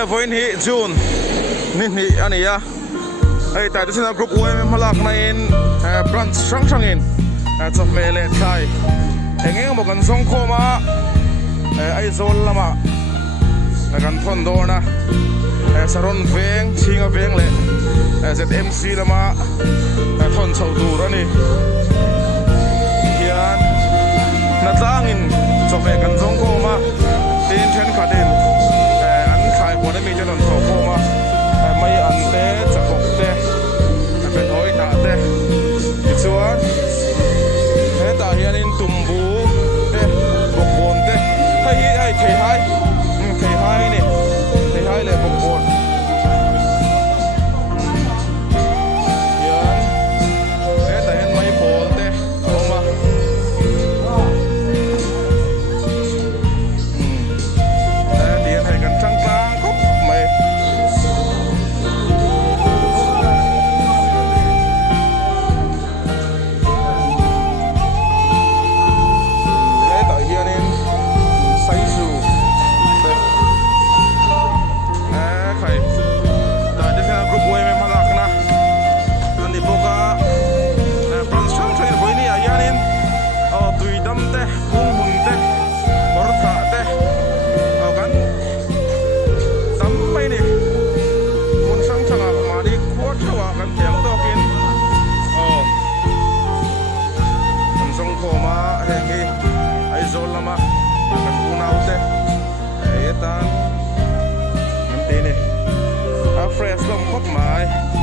voin hi June nin hi ania ai ta tu sina group UMM halak na in branch sang in chop mele thai engeng mo kan song khoma ai zol lama kan thon do na saron veng chinga veng le ZMC lama thon chau tu rani hian na tlangin chope kan song khoma tin then khatin an khai ko na mi jan tho khoma mai an te chakok te ben hoi ta te chuan he ta hian in tumbu te bokbon te thei hi ai thei hai ni thei hai le bokbon hian he ta hian mai bol te oma dian hai kan thang tlang khop mai fresh lom khop mai